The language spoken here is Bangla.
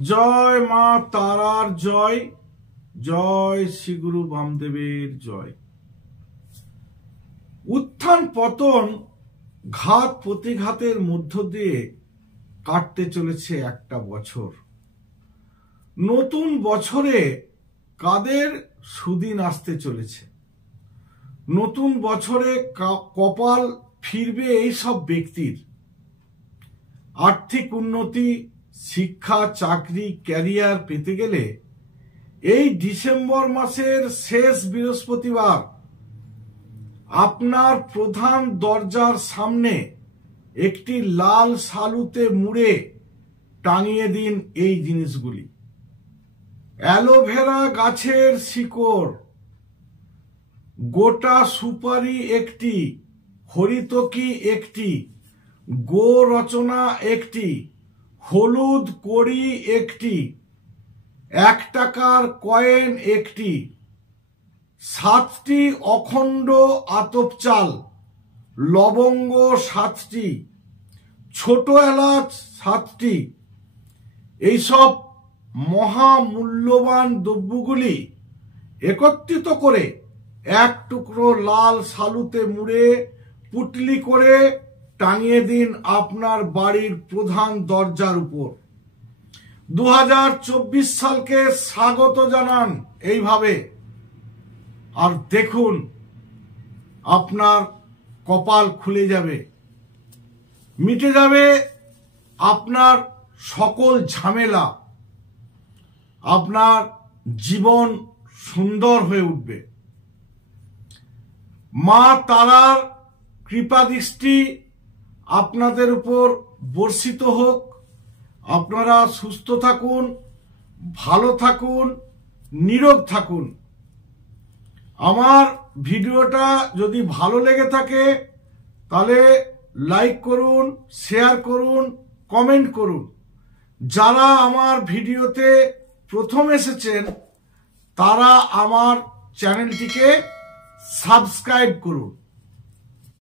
জয় মা তারার জয়, জয় শ্রী গুরু বামদেবের জয়। উত্থান পতন, ঘাত প্রতিঘাতের মধ্য দিয়ে কাটতে চলেছে একটা বছর। নতুন বছরে কাদের সুদিন আসতে চলেছে, নতুন বছরে কপাল ফিরবে এই সব ব্যক্তির। আর্থিক উন্নতি, শিক্ষা, চাকরি, ক্যারিয়ার পেতে গেলে এই ডিসেম্বর মাসের শেষ বৃহস্পতিবার আপনার প্রধান দরজার সামনে একটি লাল শালুতে মুড়ে টাঙিয়ে দিন এই জিনিসগুলি। অ্যালোভেরা গাছের শিকড়, গোটা সুপারি একটি, হরিতকি একটি, গো রচনা একটি, হলুদ কড়ি একটি, 1 টাকার কয়েন একটি, 7টি অখণ্ড আতপ চাল, লবঙ্গ 7টি, ছোট এলাচ 7টি। এইসব মহামূল্যবান দ্রব্যগুলি একত্রিত করে এক টুকরো লাল শালুতে মুড়ে পুটলি করে টাঙিয়ে দিন আপনার বাড়ির প্রধান দরজার উপর। 2024 সালকে স্বাগত জানান এইভাবে, আর দেখুন আপনার কপাল খুলে যাবে, মিটে যাবে আপনার সকল ঝামেলা, আপনার জীবন সুন্দর হয়ে উঠবে। মা তারার কৃপা দৃষ্টি আপনাদের উপর বর্ষিত হোক। আপনারা সুস্থ থাকুন, ভালো থাকুন, নীরোগ থাকুন। আমার ভিডিওটা যদি ভালো লেগে থাকে তাহলে লাইক করুন, শেয়ার করুন, কমেন্ট করুন। যারা আমার ভিডিওতে প্রথম এসেছেন তারা আমার চ্যানেলটিকে সাবস্ক্রাইব করুন।